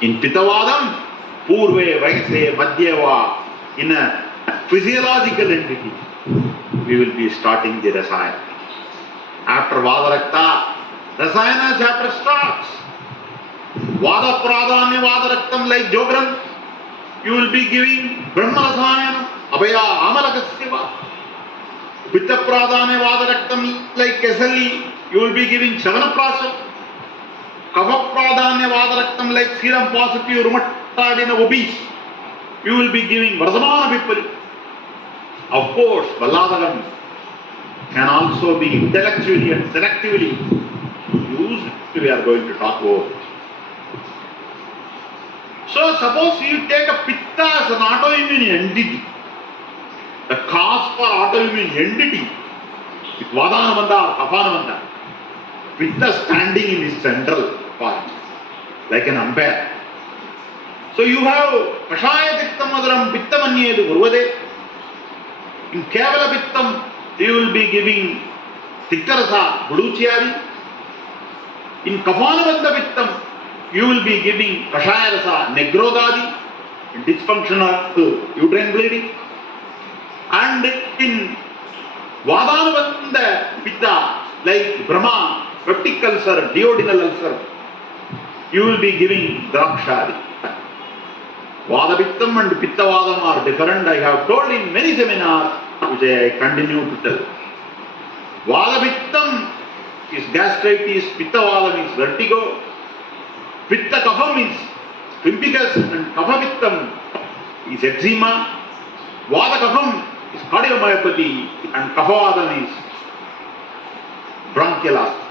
In Pittavadam, Purve, Vaise, Madhyava, in a physiological entity, we will be starting the Rasayana. After Vadarakta, Rasayana chapter starts. Vada Pradhanya Vadaraktam like Jogran, you will be giving Brahma Rasayana, Abhaya Amalakasyava. Pitta Pradhanya Vadaraktam like Kesali, you will be giving Savana Prasam. Kapha Pradhanya Vadaraktam like serum positive rheumatoid obese, you will be giving Vardhamana Vipari. Of course, Balladagam can also be intellectually and selectively used. We are going to talk about. So, suppose you take a Pitta as an autoimmune entity, the cause for autoimmune entity, with Vadanamanda or Kaphanamanda, Pitta standing in his central part, like an umpire. So, you have Kashaya Tiktam Madaram Pittamanyed Gurvade. In Kevala Pittam, you will be giving Tiktarasa Buduchiyadi. In Kaphanamanda Pittam, you will be giving Kashaya Rasa Negrodadi, dysfunctional uterine bleeding. And in Vadanamanda Pitta, like Brahma, peptic ulcer, duodenal ulcer, you will be giving Drakshadi. Vadapittam and Pittavadam are different. I have told in many seminars, which I continue to tell. Vadapittam is gastritis, Pittavadam is vertigo. Pitta Kapham is pimpicus and Kaphapittam is eczema. Vada Kapham is cardiomyopathy and Kaphavadam is bronchial asthma.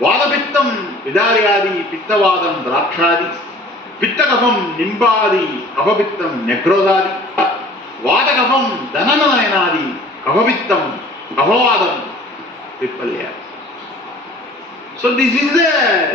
Vadapittam Vidaryadi, Pittavadam Drakshadi. Pitta Kapham Nimbadi, Kaphapittam Necrodadi. Vada Kapham Dhananayanadi, Kaphapittam Kaphavadam Pippalya. So this is the